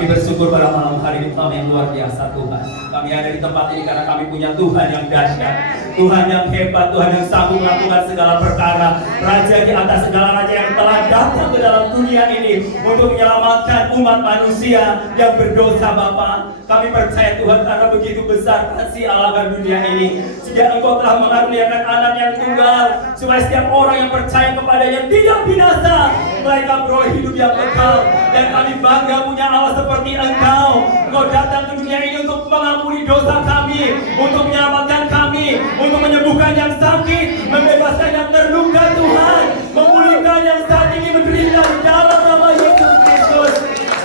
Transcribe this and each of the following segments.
Kami bersyukur pada malam hari ini Tuhan yang luar biasa Tuhan. Kami ada di tempat ini karena kami punya Tuhan yang dahsyat, Tuhan yang hebat, Tuhan yang sanggup melakukan segala perkara, Raja di atas segala raja yang telah datang ke dalam dunia ini untuk menyelamatkan umat manusia yang berdosa Bapa. Kami percaya Tuhan karena begitu besar kasih Allah akan dunia ini, sehingga Engkau telah mengaruniakan anak yang tunggal supaya setiap orang yang percaya kepadanya tidak binasa, melainkan beroleh hidup yang kekal. Dan kami bangga punya Allah seperti Engkau. Engkau datang ke dunia ini untuk mengampuni dosa kami, untuk menyelamatkan kami, untuk menyembuhkan yang sakit, membebaskan yang terluka Tuhan, memulihkan yang saat ini menderita di dalam nama Yesus Kristus.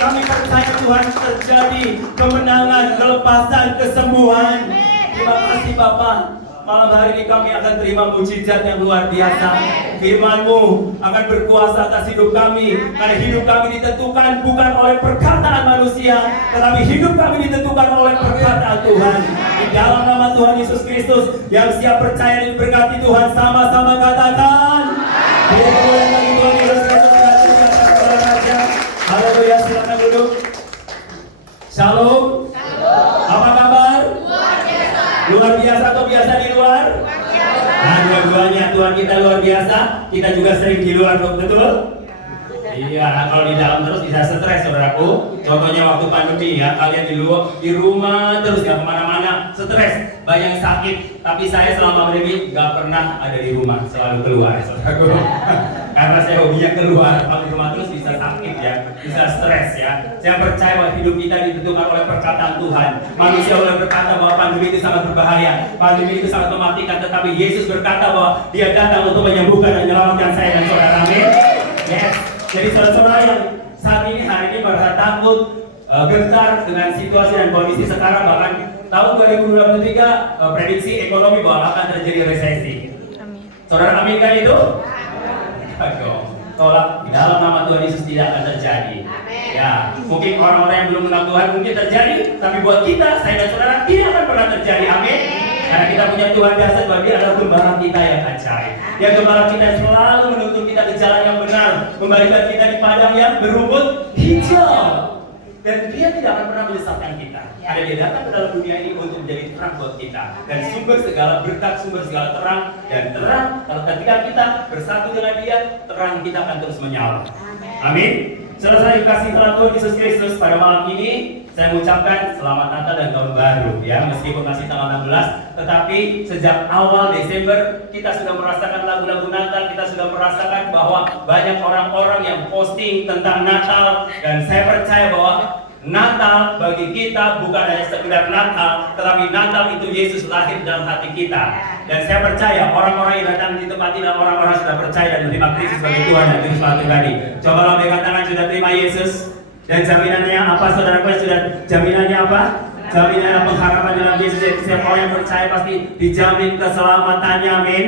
Kami percaya Tuhan terjadi kemenangan, kelepasan, kesembuhan. Terima kasih Bapak. Malam hari ini kami akan terima mujizat yang luar biasa. Firman-Mu akan berkuasa atas hidup kami, karena hidup kami ditentukan bukan oleh perkataan manusia, tetapi hidup kami ditentukan oleh perkataan Tuhan. Di dalam nama Tuhan Yesus Kristus, yang siap percaya dan diberkati Tuhan, sama-sama katakan. Tuhan Yesus Kristus, haleluya, silakan duduk. Shalom. Apa kabar? Luar biasa atau biasa di luar? Nah, dua-duanya Tuhan kita luar biasa, kita juga sering di luar, betul? Iya, kalau di dalam terus bisa stres saudaraku. Contohnya waktu pandemi ya, kalian di rumah terus gak kemana-mana, stres, banyak sakit. Tapi saya selama pandemi gak pernah ada di rumah, selalu keluar saudaraku. Karena saya hobinya keluar, kalau di rumah terus bisa sakit ya, bisa stres ya. Saya percaya bahwa hidup kita ditentukan oleh perkataan Tuhan. Manusia boleh berkata bahwa pandemi itu sangat berbahaya, pandemi itu sangat mematikan, tetapi Yesus berkata bahwa Dia datang untuk menyembuhkan dan menyelamatkan saya dan saudara. Amin. Yes. Jadi saudara-saudara yang saat ini hari ini merasa takut, gentar dengan situasi dan kondisi sekarang, bahkan tahun 2023 prediksi ekonomi bahwa akan terjadi resesi. Amin. Saudara aminkan itu? Tolak di dalam nama Tuhan Yesus tidak akan terjadi. Amen. Ya, mungkin orang-orang yang belum mengenal Tuhan mungkin terjadi, tapi buat kita, saya dan saudara tidak akan pernah terjadi. Amin. Karena kita punya Tuhan dasar bahwa Dia adalah gembala kita yang ajaib. Yang gembala kita selalu menuntun kita ke jalan yang benar, memberikan kita di padang yang berumput hijau. Dan Dia tidak akan pernah menyesatkan kita. Ada Dia datang ke dalam dunia ini untuk menjadi terang buat kita, dan sumber segala berkat, sumber segala terang. Dan terang, kalau ketika kita bersatu dengan Dia, terang kita akan terus menyala. Amin. Saudara saya dikasih dalam Tuhan Yesus Kristus, pada malam ini saya mengucapkan selamat Natal dan Tahun Baru ya, meskipun masih tanggal 16, tetapi sejak awal Desember kita sudah merasakan lagu-lagu Natal, kita sudah merasakan bahwa banyak orang-orang yang posting tentang Natal, dan saya percaya bahwa Natal bagi kita bukan hanya sekedar Natal, tetapi Natal itu Yesus lahir dalam hati kita. Dan saya percaya orang-orang yang datang di tempat ini adalah orang-orang sudah percaya dan menerima Kristus sebagai Tuhan dan Juru Selamat pribadi. Coba lambaikan tangan, sudah terima Yesus. Dan jaminannya apa saudaraku? Sudah jaminannya apa? Jaminannya pengharapan dalam Yesus. Setiap orang yang percaya pasti dijamin keselamatannya. Amin.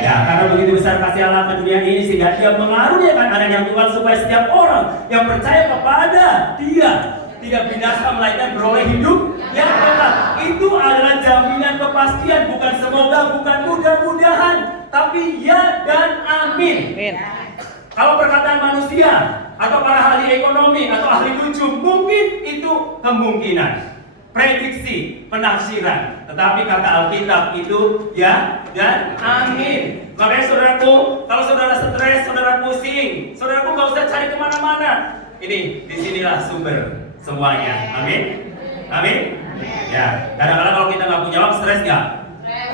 Ya, karena begitu besar kasih Allah ke dunia ini, sehingga Dia mengaruniakan anak yang tunggal supaya setiap orang yang percaya kepada Dia tidak binasa melainkan beroleh hidup yang kekal. Itu adalah jaminan kepastian, bukan semoga, bukan mudah-mudahan, tapi ya dan amin. Kalau perkataan manusia atau para ahli ekonomi atau ahli lucu, mungkin itu kemungkinan, prediksi, penafsiran. Tetapi kata Alkitab itu ya dan amin. Makanya saudaraku, kalau saudara stres, saudara pusing, saudaraku gak usah cari kemana-mana. Ini disinilah sumber semuanya. Amin. Amin. Ya, kadang-kadang kalau kita nggak punya uang, stres nggak?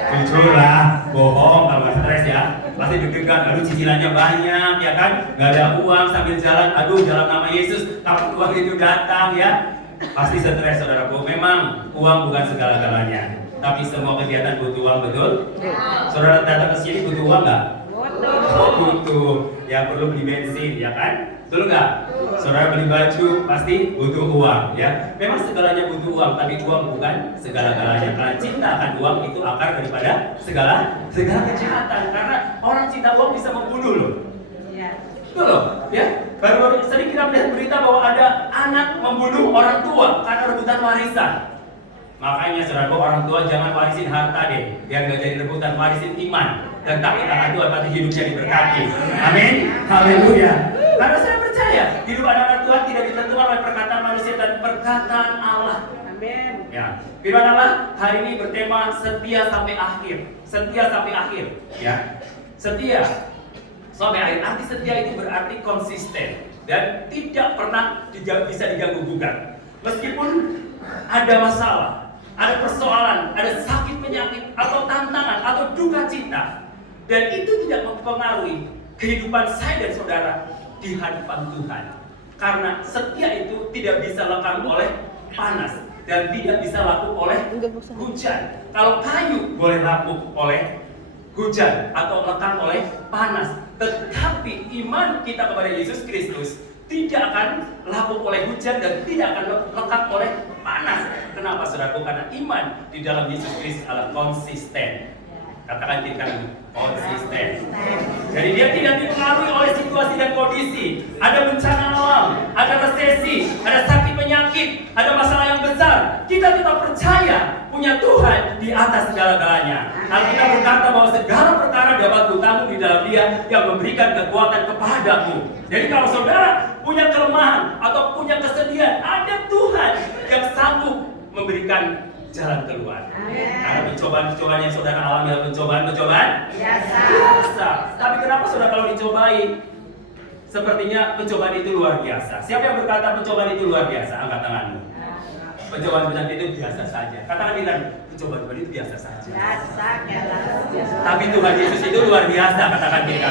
Jujur lah, bohong kalau nggak stres ya. Pasti deg-degan, aduh cicilannya banyak ya kan? Nggak ada uang sambil jalan, aduh dalam nama Yesus, kapan uang itu datang ya? Pasti stres saudaraku. Memang uang bukan segala-galanya, tapi semua kegiatan butuh uang, betul? Saudara datang ke sini butuh uang nggak? Butuh. Ya perlu beli bensin ya kan? Betul nggak? Saudara beli baju pasti butuh uang ya. Memang segalanya butuh uang, tapi uang bukan segala-galanya. Karena cinta akan uang itu akar daripada segala kejahatan. Karena orang cinta uang bisa membunuh loh. Betul loh ya. Baru-baru sering kita melihat berita bahwa ada anak membunuh orang tua karena rebutan warisan. Makanya saudara, orang tua jangan warisin harta deh, biar nggak jadi rebutan, warisin iman dan takut akan Tuhan, pasti hidupnya diberkati. Amin. Haleluya. Karena saya percaya hidup anak-anak Tuhan tidak ditentukan oleh perkataan manusia dan perkataan Allah. Amin. Ya, firman Allah hari ini bertema setia sampai akhir. Setia sampai akhir, ya. Setia sampai akhir. Arti setia itu berarti konsisten dan tidak pernah bisa diganggu-gugat. Meskipun ada masalah, ada persoalan, ada sakit penyakit atau tantangan atau duka cita, dan itu tidak mempengaruhi kehidupan saya dan saudara di hadapan Tuhan. Karena setia itu tidak bisa lekang oleh panas dan tidak bisa rapuh oleh hujan. Kalau kayu boleh rapuh oleh hujan atau lekang oleh panas, tetapi iman kita kepada Yesus Kristus tidak akan rapuh oleh hujan dan tidak akan lekang oleh panas. Kenapa, saudaraku? Karena iman di dalam Yesus Kristus adalah konsisten. Katakan kita konsisten. Jadi dia tidak dipengaruhi oleh situasi dan kondisi. Ada bencana alam, ada resesi, ada sakit penyakit, ada masalah yang besar. Kita tetap percaya punya Tuhan di atas segala-galanya. Alkitab berkata bahwa segala perkara dapat kutanggung di dalam Dia yang memberikan kekuatan kepadamu. Jadi kalau saudara punya kelemahan atau punya kesedihan, ada Tuhan yang sanggup memberikan jalan keluar. Karena pencobaan-pencobaan yang saudara alami adalah pencobaan biasa. Tapi kenapa saudara kalau dicobai, sepertinya pencobaan itu luar biasa? Siapa yang berkata pencobaan itu luar biasa? Angkat tanganmu. Pencobaan itu biasa saja. Katakan bilang, pencobaan itu biasa saja. Tapi Tuhan Yesus itu luar biasa. Katakan kita.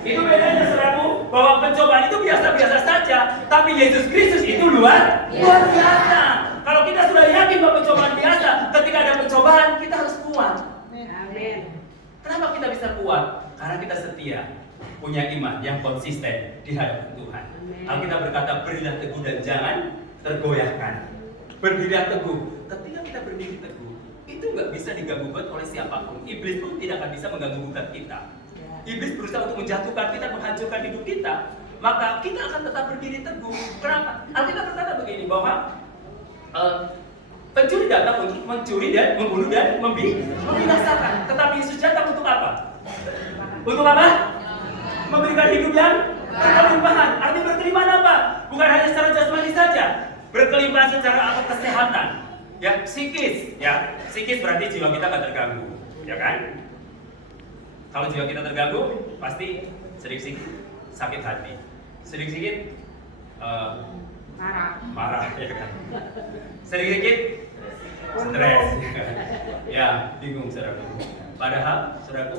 Itu bedanya, saudaraku, bahwa pencobaan itu biasa-biasa saja, tapi Yesus Kristus itu luar biasa. Kalau kita sudah yakin bahwa pencobaan biasa, ketika ada pencobaan kita harus kuat. Amin. Kenapa kita bisa kuat? Karena kita setia, punya iman yang konsisten di hadapan Tuhan. Alkitab berkata, berdirilah teguh dan jangan tergoyahkan. Berdirilah teguh. Ketika kita berdiri teguh, itu nggak bisa diganggu-gugat oleh siapapun. Iblis pun tidak akan bisa mengganggu-gugat kita. Iblis berusaha untuk menjatuhkan kita, menghancurkan hidup kita. Maka kita akan tetap berdiri teguh. Kenapa? Alkitab berkata begini, bahwa pencuri datang untuk mencuri dan membunuh dan membinasakan. Tetapi Yesus datang untuk apa? Untuk apa? Memberikan hidup yang berkelimpahan. Arti berkelimpahan apa? Bukan hanya secara jasmani saja, berkelimpahan secara kesehatan, ya, psikis, ya. Psikis berarti jiwa kita akan terganggu, ya kan? Kalau jiwa kita terganggu, pasti sedikit-sedikit sakit hati, sedikit-sedikit marah, ya kan? Sedikit stres, ya, bingung, saudaraku. Padahal, saudaraku,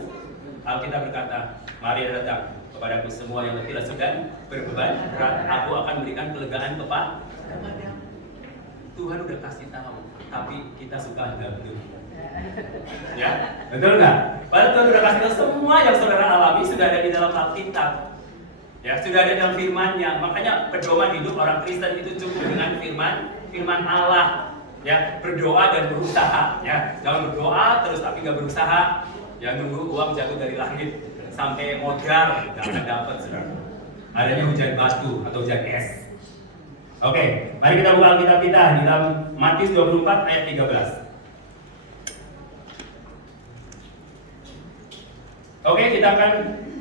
Alkitab berkata, mari datang kepadaku semua yang letih dan berbeban berat, aku akan berikan kelegaan kepadamu. Tuhan udah kasih tahu, tapi kita suka gabung. Ya, betul nggak? Padahal Tuhan udah kasih tahu semua yang saudara alami sudah ada di dalam Alkitab. Ya, sudah ada dalam firman-Nya. Makanya pedoman hidup orang Kristen itu cukup dengan firman Allah. Ya, berdoa dan berusaha. Ya, jangan berdoa terus tapi nggak berusaha. Ya, nunggu uang jatuh dari langit sampai modal nggak akan dapat, saudara. Adanya hujan batu atau hujan es. Oke, mari kita buka Alkitab kita di dalam Matius 24 ayat 13. Oke, kita akan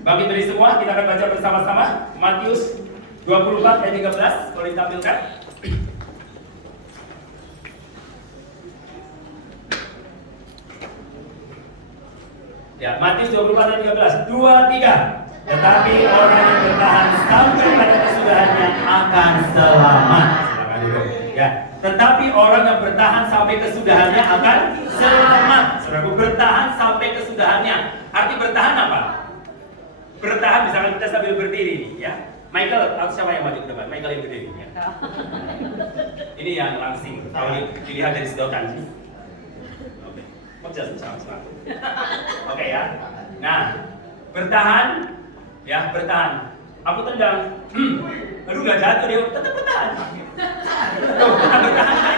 bangkit dari semua, kita akan baca bersama-sama Matius 24 ayat 13, boleh ditampilkan? Ya, Matius 24 ayat 13, 2, 3. Tetapi orang yang bertahan sampai pada kesudahannya akan selamat. Silakan dulu. Ya, tetapi orang yang bertahan sampai kesudahannya akan selamat. Saudaraku, bertahan sampai kesudahannya. Arti bertahan apa? Bertahan misalkan kita sambil berdiri, ya. Michael, atau siapa yang maju ke depan? Michael yang berdiri, ya. Ini yang langsing, kalau dilihat dari sedotan. Oke, sama-sama. Oke ya. Nah, bertahan. Ya, bertahan. Aku tendang. Aduh, nggak jatuh dia. Tetap bertahan. Tuh, tetap bertahan.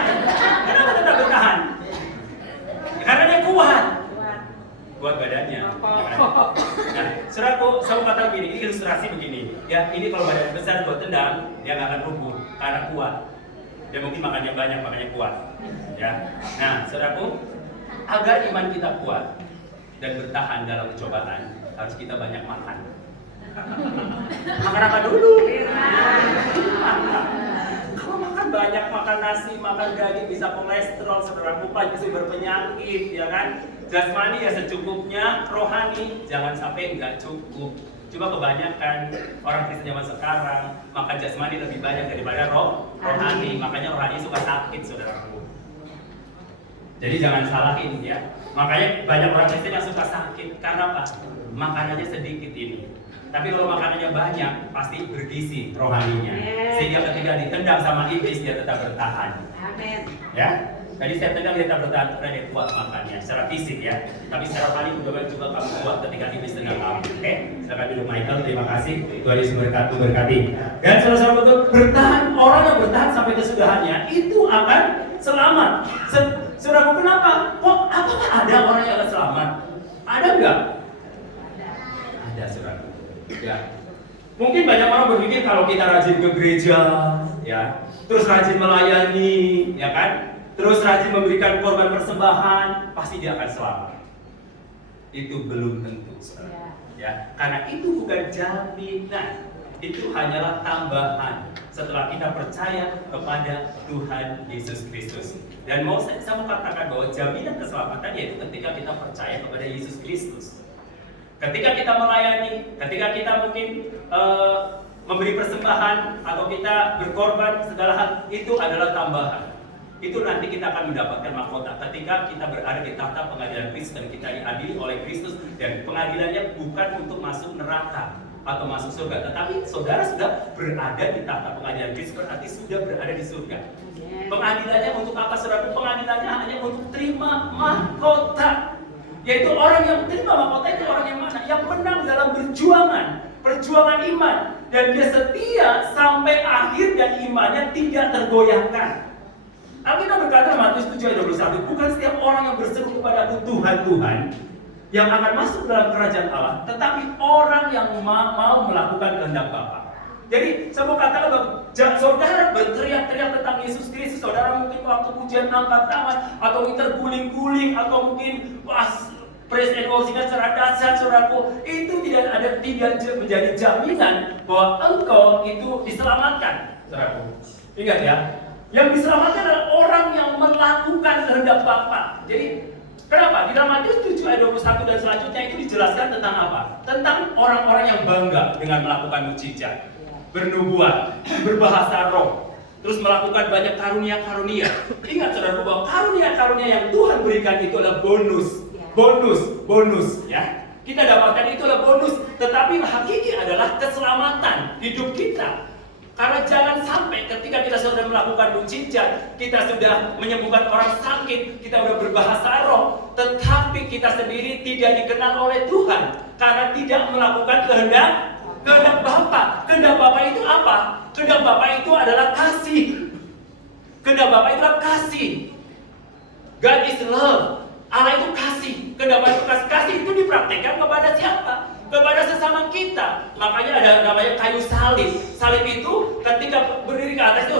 Kenapa tetap bertahan? Karena dia kuat. Kuat badannya. Nah, saudaraku, saya kata begini, ini ilustrasi begini. Ya, ini kalau badan besar buat tendang, dia nggak akan rubuh karena kuat. Dia mungkin makannya banyak, makanya kuat. Ya. Nah, saudaraku, agar iman kita kuat dan bertahan dalam pencobaan, harus kita banyak makan. Makan apa dulu? Kalau makan banyak banyak makan nasi, makan daging bisa kolesterol, saudaraku, banyak sumber penyakit, ya kan? Jasmani ya secukupnya, rohani jangan sampai nggak cukup. Cuma kebanyakan orang Kristen zaman sekarang makan jasmani lebih banyak daripada rohani, makanya rohani suka sakit, saudaraku. Jadi jangan salahin ya. Makanya banyak orang Kristen yang suka sakit karena apa? Makanannya sedikit ini. Tapi kalau makanannya banyak, pasti bergizi rohaninya. Sehingga ketika ditendang sama iblis dia tetap bertahan. Amin. Ya. Tadi saya tendang dia tetap bertahan karena dia kuat makannya secara fisik ya. Tapi secara rohani juga kamu kuat ketika iblis tendang kamu. Oke? Silakan dulu Michael, terima kasih. Tuhan Yesus memberkati. Dan saudara-saudara betul, bertahan, orang yang bertahan sampai kesudahannya itu akan selamat. Saudara, kenapa? Kok apakah ada orang yang akan selamat? Ada enggak? Ada, saudara. Ya. Mungkin banyak orang berpikir kalau kita rajin ke gereja, ya, terus rajin melayani, ya kan? Terus rajin memberikan korban persembahan, pasti dia akan selamat. Itu belum tentu, saudara. Ya, karena itu bukan jaminan. Itu hanyalah tambahan setelah kita percaya kepada Tuhan Yesus Kristus. Dan saya mau katakan bahwa jaminan keselamatan yaitu ketika kita percaya kepada Yesus Kristus. Ketika kita melayani, ketika kita mungkin memberi persembahan atau kita berkorban, segala hal itu adalah tambahan. Itu nanti kita akan mendapatkan mahkota ketika kita berada di tahta pengadilan Kristus dan kita diadili oleh Kristus, dan pengadilannya bukan untuk masuk neraka atau masuk surga, tetapi saudara sudah berada di tahta pengadilan Kristus, berarti sudah berada di surga. Pengadilannya untuk apa, saudara? Pengadilannya hanya untuk terima mahkota. Yaitu orang yang terima mahkota itu orang yang mana? Yang menang dalam perjuangan iman, dan dia setia sampai akhir dan imannya tidak tergoyahkan. Alkitab berkata Matius 7:21, bukan setiap orang yang berseru kepada Tuhan yang akan masuk dalam kerajaan Allah, tetapi orang yang mau melakukan kehendak Bapa. Jadi saya mau katakan bahwa saudara berteriak-teriak tentang Yesus Kristus, saudara mungkin waktu pujian angkat tangan atau terguling-guling atau mungkin praise and worship secara dahsyat, saudaraku, itu tidak menjadi jaminan bahwa engkau itu diselamatkan, saudaraku. Ingat ya, yang diselamatkan adalah orang yang melakukan kehendak Bapa. Jadi kenapa? Di dalam Matius 7:21 dan selanjutnya itu dijelaskan tentang apa? Tentang orang-orang yang bangga dengan melakukan mukjizat, bernubuat, berbahasa roh, terus melakukan banyak karunia-karunia. Ingat saudaraku bahwa karunia-karunia yang Tuhan berikan itu adalah bonus ya. Kita dapatkan itu adalah bonus, tetapi hakiki adalah keselamatan hidup kita. Karena jangan sampai ketika kita sudah melakukan mukjizat, kita sudah menyembuhkan orang sakit, kita sudah berbahasa roh, tetapi kita sendiri tidak dikenal oleh Tuhan karena tidak melakukan kehendak Bapa. Kehendak Bapa itu apa? Kehendak Bapa itu adalah kasih. Kehendak Bapa itu adalah kasih. God is love. Allah itu kasih. Kehendak Bapa itu kasih. Kasih itu dipraktekkan kepada siapa? Kepada sesama kita. Makanya ada namanya kayu salib. Salib itu ketika berdiri ke atas itu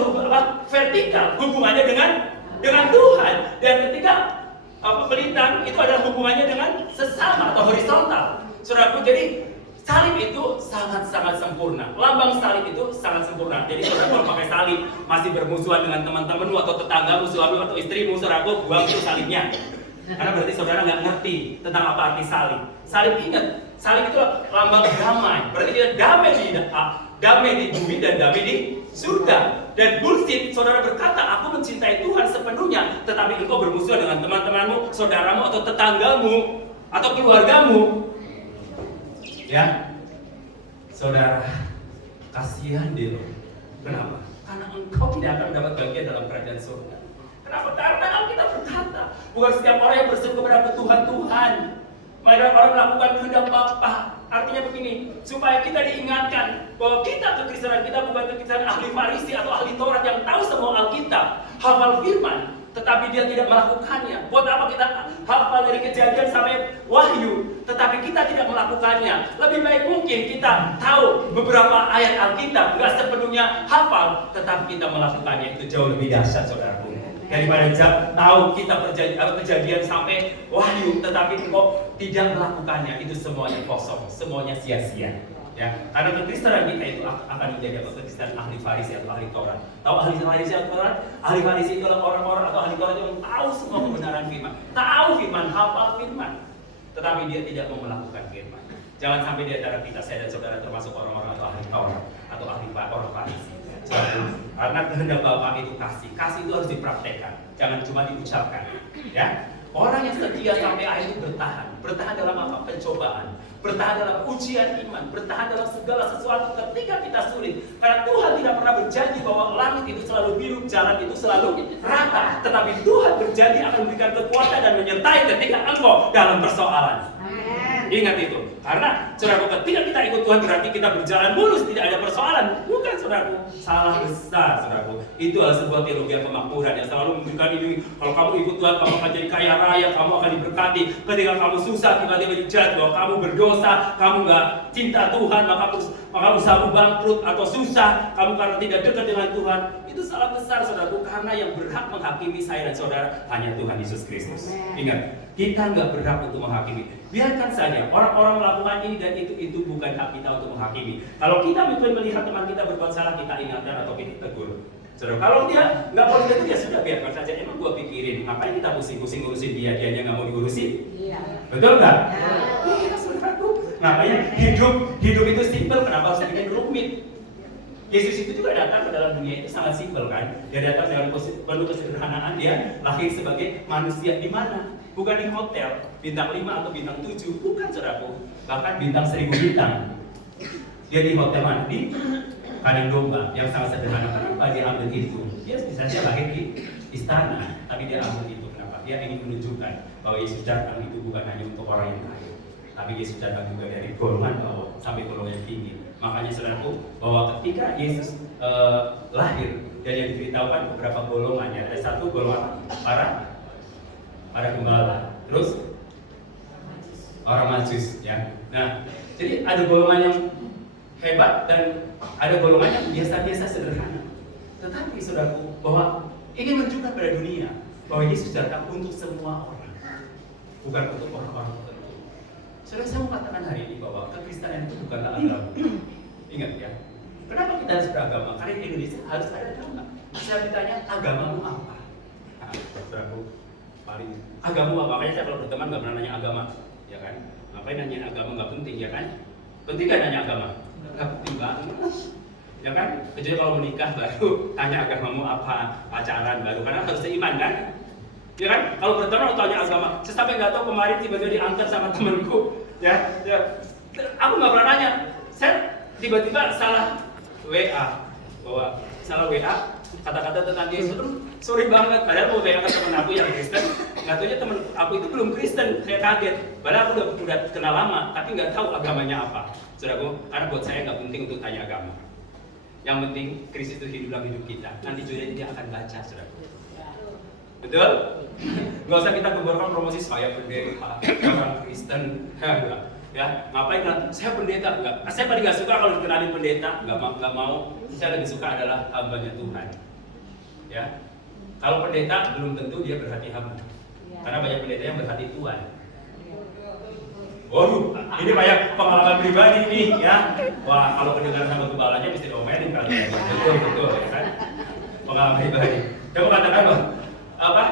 vertikal, hubungannya dengan Tuhan. Dan ketika melintang itu adalah hubungannya dengan sesama atau horizontal. Saudaraku, jadi salib itu sangat-sangat sempurna. Lambang salib itu sangat sempurna. Jadi saudara kalau pakai salib masih bermusuhan dengan teman-temanmu atau tetanggamu, suamimu atau istrimu, saudaraku, buang itu salibnya. Karena berarti saudara nggak ngerti tentang apa arti salib. Salib, ingat, salib itu lambang damai. Berarti kita damai di bumi dan damai di surga. Dan bullshit, saudara berkata, aku mencintai Tuhan sepenuhnya, tetapi engkau bermusuhan dengan teman-temanmu, saudaramu atau tetanggamu atau keluargamu. Ya, saudara, kasihan deh lo. Kenapa? Karena engkau tidak akan mendapat bagian dalam kerajaan surga. Kenapa? Karena Alkitab berkata, bukan setiap orang yang berseru kepada Tuhan. Maka orang melakukan kehendak Bapa. Artinya begini, supaya kita diingatkan bahwa kita kekristenan kita bukan kekristenan ahli Farisi atau ahli Taurat yang tahu semua Alkitab, hafal firman, tetapi dia tidak melakukannya. Buat apa kita hafal dari Kejadian sampai Wahyu, tetapi kita tidak melakukannya? Lebih baik mungkin kita tahu beberapa ayat Alkitab, nggak sepenuhnya hafal, tetapi kita melakukannya. Itu jauh lebih dahsyat, saudaraku. Daripada tahu kita Kejadian sampai Wahyu, tetapi kok tidak melakukannya, itu semuanya kosong, semuanya sia-sia. Ya, karena kekristenan kita itu akan menjadi apa? Kekristenan ahli Farisi atau ahli Taurat. Tahu ahli Farisi atau Taurat? Ahli Farisi itu adalah orang-orang atau ahli Taurat yang tahu semua kebenaran firman, tahu firman, hafal firman, tetapi dia tidak mau melakukan firman. Jangan sampai di antara kita, saya dan saudara termasuk orang-orang atau ahli Taurat atau ahli orang Farisi. Karena kehendak Bapa itu kasih itu harus dipraktekkan, jangan cuma diucapkan. Ya, orang yang setia sampai akhir itu bertahan dalam apa? Pencobaan, bertahan dalam ujian iman, bertahan dalam segala sesuatu ketika kita sulit. Karena Tuhan tidak pernah berjanji bahwa langit itu selalu biru, jalan itu selalu rata, tetapi Tuhan berjanji akan memberikan kekuatan dan menyertai ketika engkau dalam persoalan. Ingat itu, karena saudaraku, ketika kita ikut Tuhan berarti kita berjalan mulus, tidak ada persoalan. Bukan saudaraku, salah besar saudaraku. Itu adalah sebuah teologi pemakmuran yang selalu memberikan ini. Kalau kamu ikut Tuhan, kamu akan jadi kaya raya, kamu akan diberkati. Ketika kamu susah, tiba-tiba dijudge bahwa kamu berdosa, kamu nggak cinta Tuhan, maka kamu selalu bangkrut atau susah, kamu karena tidak dekat dengan Tuhan. Itu salah besar saudaraku, karena yang berhak menghakimi saya dan saudara hanya Tuhan Yesus Kristus. Ingat, kita nggak berhak untuk menghakimi. Biarkan saja orang-orang melakukan ini dan itu bukan hak kita untuk menghakimi. Kalau kita melihat teman kita berbuat salah, kita ingatkan atau kita tegur. Saudara, kalau dia nggak mau itu ya sudah, biarkan saja. Emang gua pikirin, ngapain kita pusing-pusing ngurusin dianya nggak mau diurusin? Iya. Betul nggak? Iya, saudaraku. Makanya hidup itu simpel, kenapa harus bikin rumit? Yesus itu juga datang ke dalam dunia itu sangat simpel kan? Dia datang dengan penuh kesederhanaan, dia lahir sebagai manusia di mana? Bukan di hotel bintang 5 atau bintang 7, bukan saudaraku, bahkan bintang 1000 bintang. Dia di hotel mana? Di kandang domba yang sangat sederhana. Kenapa dia ambil itu? Dia bisa saja lahir di istana, tapi dia ambil itu. Kenapa? Dia ingin menunjukkan bahwa Yesus datang itu bukan hanya untuk orang yang kaya, tapi Yesus datang juga dari golongan bawah sampai golongan yang tinggi. Makanya saudaraku, bahwa ketika Yesus lahir dan yang diberitahukan beberapa golongannya, ada satu golongan para gembala, terus orang Majus, ya. Nah, jadi ada golongan yang hebat dan ada golongan yang biasa-biasa sederhana. Tetapi saudaraku, bahwa ini menunjukkan pada dunia bahwa Yesus datang untuk semua orang, bukan untuk orang-orang tertentu. Saudara, saya mau katakan hari ini bahwa kekristenan itu bukanlah agama. Ingat ya, kenapa kita harus beragama? Karena di Indonesia harus ada agama. Saya ditanya, agamamu apa? Nah, saudaraku, paling agama apa? Makanya saya kalau berteman nggak pernah nanya agama, ya kan? Ngapain nanya agama, nggak penting, ya kan? Penting kan nanya agama? Nggak penting banget, ya kan? Kecuali kalau menikah baru tanya agamamu apa, pacaran baru, karena harus seiman kan? Ya kan? Kalau berteman tanya agama, saya sampai nggak tahu kemarin tiba-tiba diangkat sama temanku, ya. Aku nggak pernah nanya, saya tiba-tiba salah WA, kata-kata tentang Yesus, sorry banget, padahal mau WA ke teman aku yang Kristen, nggak tahunya teman aku itu belum Kristen, saya kaget, padahal aku udah kenal lama, tapi nggak tahu agamanya apa. Saudaraku, karena buat saya nggak penting untuk tanya agama, yang penting Kristus itu hidup dalam hidup kita, nanti juga dia akan baca, saudaraku. Betul? Nggak usah kita gemborkan promosi saya pendeta, orang Kristen, enggak. Ya, ngapain kan? Saya pendeta enggak. Saya paling nggak suka kalau dikenalin pendeta, nggak mau. Saya lebih suka adalah hambanya Tuhan. Ya, kalau pendeta belum tentu dia berhati hamba, karena banyak pendeta yang berhati Tuhan. Waduh, ini banyak pengalaman pribadi nih, ya. Wah, kalau pendengar sama gembalanya mesti diomelin kali ya. Betul, ya kan? Pengalaman pribadi. Coba katakan apa?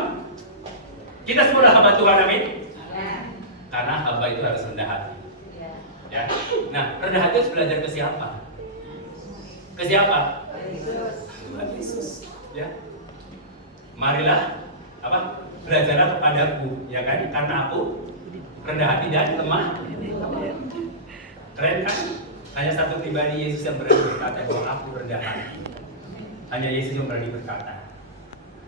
Kita semua adalah hamba Tuhan, amin. Karena hamba itu harus rendah hati. Ya. Nah, rendah hati harus belajar ke siapa? Ke siapa? Tuhan Yesus. Ya. Marilah belajarlah kepadaku, ya kan? Karena aku rendah hati dan lemah. Keren kan? Hanya satu pribadi Yesus yang berani berkata bahwa aku rendah hati. Hanya Yesus yang berani berkata.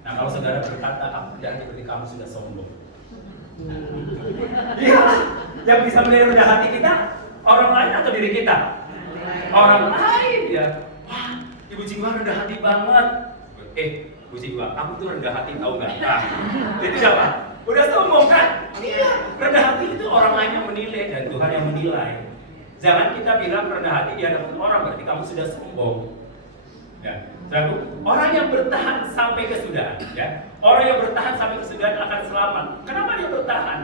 Nah, kalau saudara berkata aku rendah hati, berarti kamu sudah sombong. Iya, yang bisa melihat rendah hati kita orang lain atau diri kita? Orang lain, ya. Wah, Ibu Cingwa rendah hati banget. Ibu Cingwa, aku tuh rendah hati, tahu nggak? Nah, itu siapa? Udah sombong kan? Iya, rendah hati itu orang lain yang menilai dan Tuhan yang menilai. Jangan kita bilang rendah hati di hadapan orang, berarti kamu sudah sombong. Ya, saudaraku, orang yang bertahan sampai kesudahan, ya, orang yang bertahan sampai kesudahan akan selamat. Kenapa dia bertahan?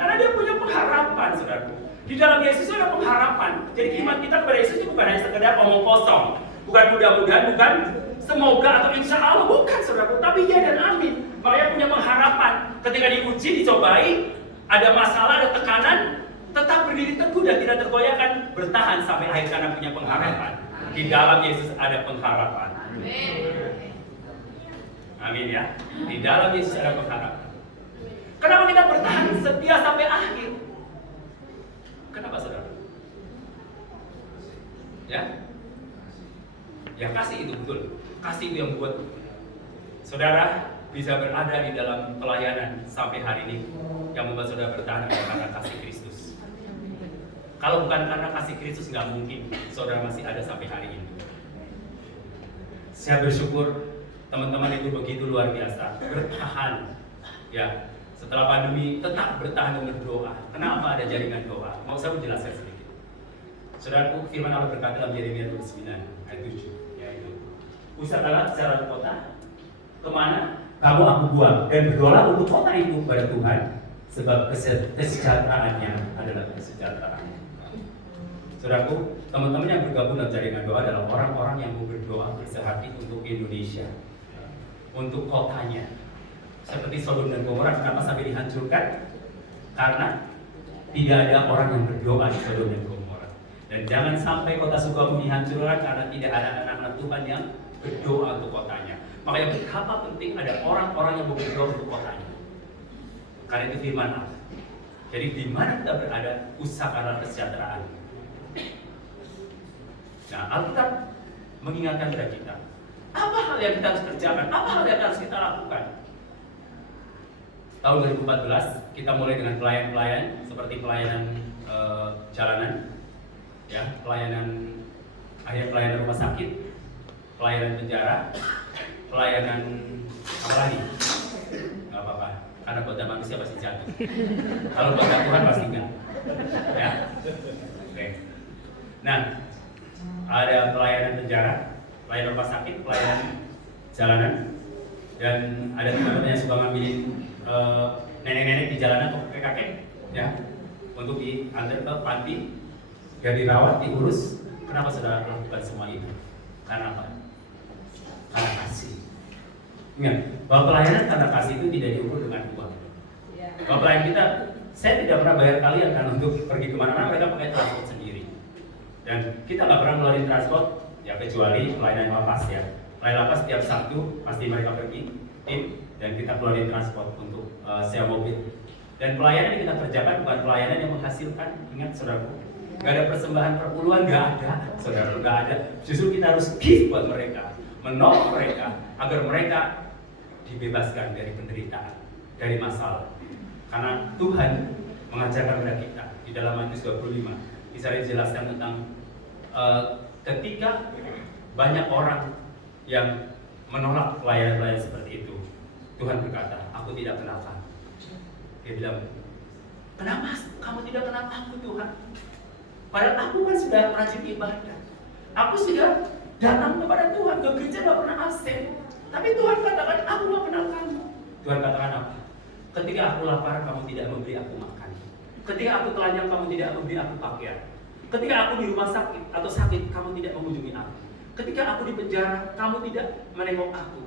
Karena dia punya pengharapan, saudaraku. Di dalam Yesus itu ada pengharapan. Jadi iman kita kepada Yesus itu bukan hanya sekedar omong kosong, bukan mudah-mudahan, bukan semoga atau insya Allah, bukan saudaraku, tapi ya dan amin. Makanya punya pengharapan. Ketika diuji, dicobai, ada masalah, ada tekanan, tetap berdiri teguh dan tidak tergoyahkan, bertahan sampai akhir karena punya pengharapan. Di dalam Yesus ada pengharapan. Amin ya. Di dalam Yesus ada pengharapan. Kenapa kita bertahan setia sampai akhir? Kenapa saudara? Ya? Ya kasih itu betul. Kasih itu yang buat saudara bisa berada di dalam pelayanan sampai hari ini. Yang membuat saudara bertahan karena kasih Kristus. Kalau bukan karena kasih Kristus, nggak mungkin saudara masih ada sampai hari ini. Saya bersyukur teman-teman itu begitu luar biasa, bertahan. Ya, setelah pandemi tetap bertahan dan berdoa. Kenapa ada jaringan doa? Mau saya menjelaskan sedikit. Saudaraku, firman Allah berkata dalam Yeremia 29 ayat 7, yaitu pusatlah secara kota, kemana kamu aku buang, dan berdoalah untuk kota itu kepada Tuhan, sebab kesejahteraannya adalah kesejahteraan. Saudaraku, teman-teman yang bergabung dalam jaringan doa adalah orang-orang yang mau berdoa bersehati untuk Indonesia, untuk kotanya. Seperti Sodom dan Gomora, kenapa sampai dihancurkan? Karena tidak ada orang yang berdoa di Sodom dan Gomora. Dan jangan sampai kota Sukabumi dihancurkan karena tidak ada anak-anak Tuhan yang berdoa untuk kotanya. Makanya betapa penting ada orang-orang yang berdoa untuk kotanya. Karena itu firman Allah. Jadi di mana kita berada, usahakanlah kesejahteraan. Nah, Alkitab mengingatkan kepada kita, apa hal yang kita harus kerjakan, apa hal yang harus kita lakukan. Tahun 2014 kita mulai dengan pelayan-pelayan seperti pelayanan jalanan, ya, pelayanan rumah sakit, pelayanan penjara, pelayanan apa lagi? Gak apa-apa, karena buatan manusia pasti jatuh. Kalau buatan Tuhan pasti enggak. Ya, oke. Nah, ada pelayanan penjara, pelayanan rumah sakit, pelayanan jalanan, dan ada teman-teman yang suka ngambilin nenek-nenek di jalanan atau kakek-kakek, ya, untuk diantar ke panti, biar dirawat, diurus. Kenapa saudara lakukan semua itu? Karena apa? Karena kasih. Ingat, bahwa pelayanan karena kasih itu tidak diukur dengan uang. Bahwa pelayan kita, saya tidak pernah bayar kalian kan untuk pergi kemana-mana, mereka pakai transport sendiri. Dan kita nggak pernah ngeluarin transport, ya kecuali pelayanan lapas ya. Pelayanan lapas setiap Sabtu pasti mereka pergi tim, dan kita keluarin transport untuk sewa mobil. Dan pelayanan yang kita kerjakan bukan pelayanan yang menghasilkan. Ingat saudaraku, nggak ada persembahan perpuluhan, nggak ada, saudara, nggak ada. Justru kita harus give buat mereka, menolong mereka agar mereka dibebaskan dari penderitaan, dari masalah. Karena Tuhan mengajarkan kepada kita di dalam Matius 25, bisa dijelaskan tentang ketika banyak orang yang menolak pelayanan-pelayanan seperti itu, Tuhan berkata, aku tidak kenal kamu. Dia bilang, kenapa kamu tidak kenal aku Tuhan? Padahal aku kan sudah rajin ibadah, aku sudah datang kepada Tuhan, ke gereja gak pernah absen. Tapi Tuhan katakan, aku gak kenal kamu. Tuhan katakan apa? Ketika aku lapar, kamu tidak memberi aku makan. Ketika aku telanjang, kamu tidak memberi aku pakaian. Ketika aku di rumah sakit atau sakit, kamu tidak mengunjungi aku. Ketika aku di penjara, kamu tidak menengok aku.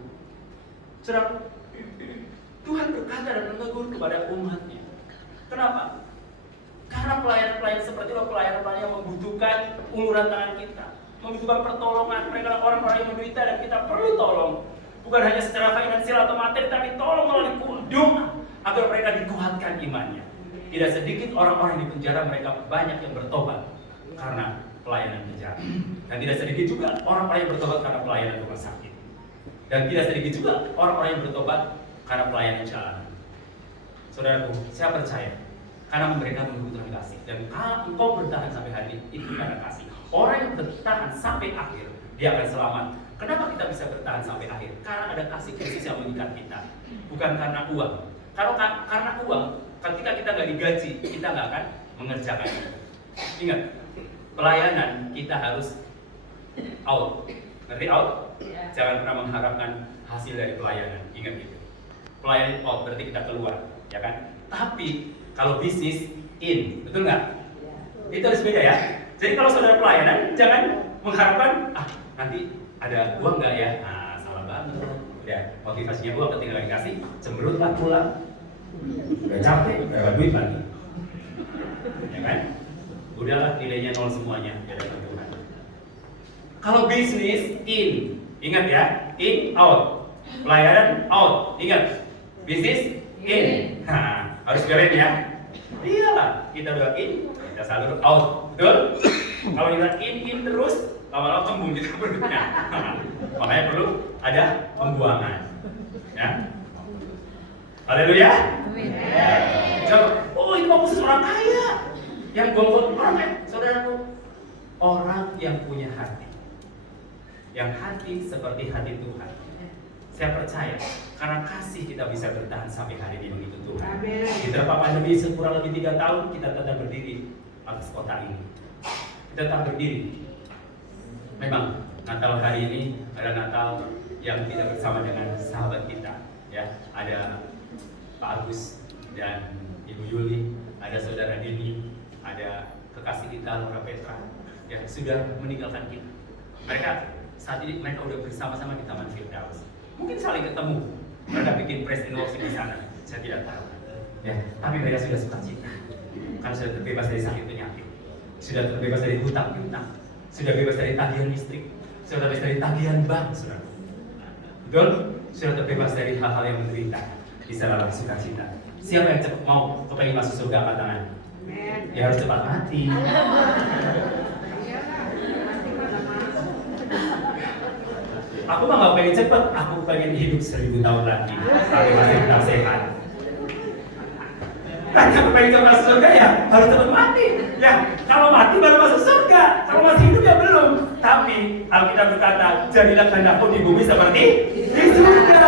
Saudara, Tuhan berkata dan menegur kepada umatnya. Kenapa? Karena pelayan-pelayan seperti itu, pelayan-pelayan yang membutuhkan uluran tangan kita, membutuhkan pertolongan. Mereka adalah orang-orang yang menderita dan kita perlu tolong. Bukan hanya secara finansial atau materi, tapi tolong melalui doa agar mereka dikuatkan imannya. Tidak sedikit orang-orang di penjara, mereka banyak yang bertobat karena pelayanan penjara. Dan tidak sedikit juga orang-orang yang bertobat karena pelayanan rumah sakit. Dan tidak sedikit juga orang-orang yang bertobat karena pelayanan jalanan. Saudaraku, saya percaya karena mereka membutuhkan kasih. Dan kalau engkau bertahan sampai hari ini, itu karena kasih. Orang yang bertahan sampai akhir, dia akan selamat. Kenapa kita bisa bertahan sampai akhir? Karena ada kasih Kristus yang mengikat kita, bukan karena uang. Karena uang, ketika kita nggak digaji, kita nggak akan mengerjakan itu. Ingat, pelayanan kita harus out. Ngerti out? Jangan pernah mengharapkan hasil dari pelayanan. Ingat itu. Pelayanan out berarti kita keluar, ya kan? Tapi kalau bisnis in, betul nggak? Itu harus beda ya. Jadi kalau saudara pelayanan, jangan mengharapkan, nanti ada uang nggak ya? Nah, salah banget. Udah, motivasinya uang ketika dikasih, cemberut lah pulang. Udah capek, udah duit lagi. Ya kan? Udahlah, nilainya nol semuanya. Ya, Tuhan. Kalau bisnis, in. Ingat ya, in, out. Pelayanan, out. Ingat, bisnis, in. Nah, harus keren ya. Iyalah, kita udah in, kita salur out. Betul? Kalau kita in terus, lama-lama kembung kita perutnya. Makanya perlu ada pembuangan. Ya. Haleluya. Oh, itu mau khusus orang kaya. Yang buang orang kaya, saudaraku. Orang yang punya hati. Yang hati seperti hati Tuhan. Saya percaya, karena kasih kita bisa bertahan sampai hari ini begitu Tuhan. Diterpa pandemi kurang lebih 3 tahun, kita tetap berdiri atas kota ini. Kita tetap berdiri. Memang Natal hari ini adalah Natal yang kita bersama dengan sahabat kita. Ya, ada Pak Agus dan Ibu Yuli, ada Saudara Dini, ada kekasih kita Laura Petra, yang sudah meninggalkan kita. Mereka saat ini mereka udah bersama-sama di Taman Firdaus. Mungkin saling ketemu, mereka bikin press and worship di sana, saya tidak tahu. Ya, tapi mereka sudah sukacita, karena sudah terbebas dari sakit penyakit, sudah terbebas dari hutang piutang, sudah bebas dari tagihan listrik, sudah bebas dari tagihan bank, saudara. Betul? Sudah terbebas dari hal-hal yang menderita. Di sanalah sukacita. Siapa yang cepat mau kepengen masuk surga, angkat tangan? Ya harus cepat mati. Aku mah gak pengen cepet, aku pengen hidup 1000 tahun lagi, tapi masih tetap sehat. Kan aku pengen coba masuk surga ya, harus cepat mati. Ya, kalau mati baru masuk surga, kalau masih hidup ya belum. Tapi Alkitab berkata, jadilah kehendakmu di bumi seperti di surga.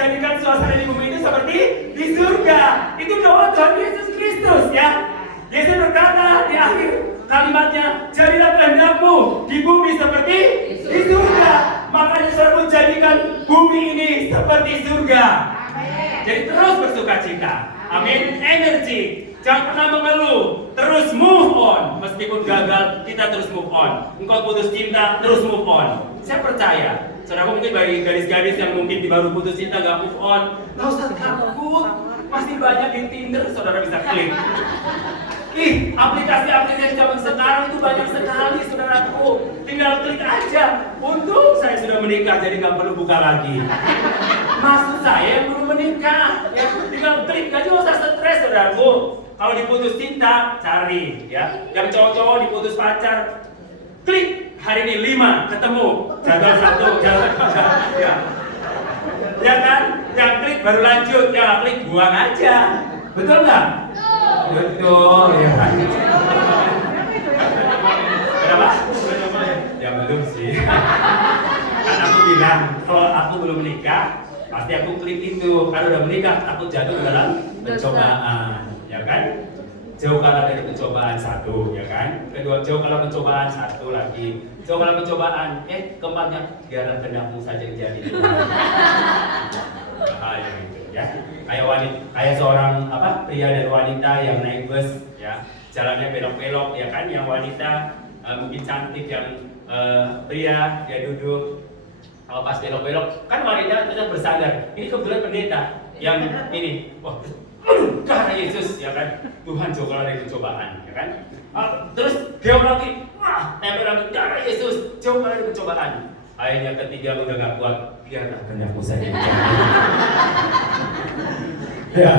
Jadikan suasana di bumi itu seperti di surga. Itu doa Tuhan Yesus Kristus ya. Yesus berkata di akhir kalimatnya, jadilah kehendakmu di bumi seperti di surga. Makanya saudara jadikan bumi ini seperti surga. Amin. Jadi terus bersukacita. Amin. Energi. Jangan pernah mengeluh. Terus move on. Meskipun gagal, kita terus move on. Engkau putus cinta, terus move on. Saya percaya. Saudara mungkin bagi gadis-gadis yang mungkin baru putus cinta gak move on, gak usah takut. Masih banyak di Tinder, saudara bisa klik. Aplikasi-aplikasi zaman sekarang itu banyak sekali, saudaraku. Tinggal klik aja. Untung saya sudah menikah, jadi nggak perlu buka lagi. Maksud saya yang belum menikah, ya tinggal klik aja, nggak usah stres, saudaraku. Kalau diputus cinta, cari, ya. Yang cowok-cowok diputus pacar, klik. Hari ini 5 ketemu, jagal 1, jagal 2, ya. Ya kan? Yang klik baru lanjut, yang klik buang aja. Betul nggak? Betul, ya kan? Kenapa? Ya belum sih. Kan aku bilang, kalau aku belum menikah, pasti aku klik itu. Kalau udah menikah, aku jatuh dalam pencobaan, ya kan? Jauh kalah dari pencobaan 1, ya kan? Kedua, jauh kalah pencobaan 1 lagi. Jauh kalah pencobaan, keempatnya, biarlah kehendakmu saja yang jadi. Bahaya gitu, ya. Kayak seorang pria dan wanita yang naik bus, ya, jalannya belok-belok, ya kan? Yang wanita mungkin cantik, yang pria dia duduk. Kalau pas belok-belok, kan wanita sudah bersadar. Ini kebetulan pendeta yang ini, darah Yesus, ya kan? Tuhan jauh kalah dari pencobaan, ya kan? Terus dia lagi, tempel lagi, darah Yesus, jauh kalah dari pencobaan. Akhirnya ketiga udah gak kuat, biarlah kehendakmu saja. Ya,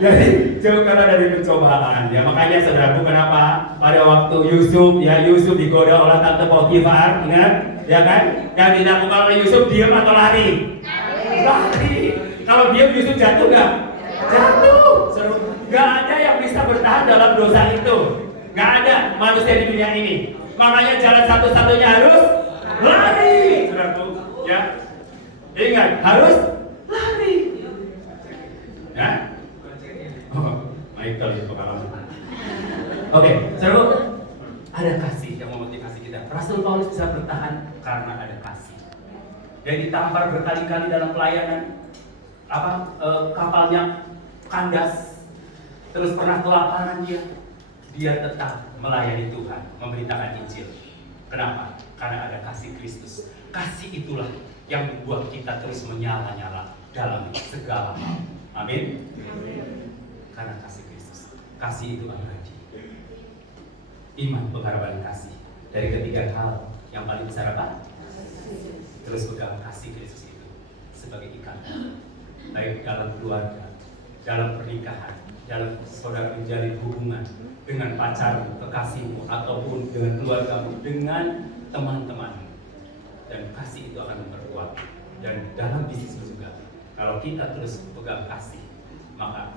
jadi jauh kalah dari pencobaan. Ya makanya saudaraku, kenapa pada waktu Yusuf digoda oleh tante Potifar, ingat, ya kan? Yang dilakukan oleh Yusuf, diam atau lari? Lari. Kalau diam Yusuf jatuh nggak? Jatuh. Nggak ada yang bisa bertahan dalam dosa itu. Nggak ada manusia di dunia ini. Makanya jalan satu-satunya harus lari, saudaraku. Ya, ingat harus lari. Ya? Michael itu pengalaman. Oke, saudaraku, ada kasih yang memotivasi kita. Rasul Paulus bisa bertahan karena ada kasih. Dia ditampar berkali-kali dalam pelayanan. Kapalnya kandas. Terus pernah kelaparan dia. dia tetap melayani Tuhan, memberitakan Injil. Kenapa? Karena ada kasih Kristus. Kasih itulah yang membuat kita terus menyala-nyala dalam segala hal. Amin. Karena kasih Kristus. Kasih itu abadi. Iman, pengharapan, kasih. Dari ketiga hal yang paling besar apa? Terus pegang kasih Kristus itu sebagai ikatan. Baik dalam keluarga, dalam pernikahan, dalam saudara menjalin hubungan dengan pacarmu, kekasihmu, ataupun dengan keluargamu, dengan teman-temanmu. Dan kasih itu akan memperkuat. Dan dalam bisnismu juga, kalau kita terus pegang kasih, maka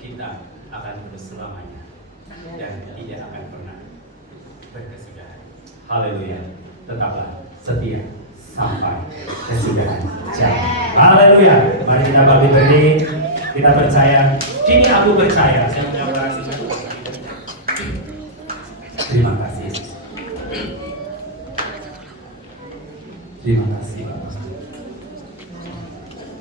kita akan terus selamanya dan tidak akan pernah berkesudahan. Haleluya. Tetaplah setia sampai kesudahan zaman. Haleluya. Mari kita bangkit berdiri. Kita percaya. Kini aku percaya. Saya mendeklarasikan. Terima kasih. Terima kasih.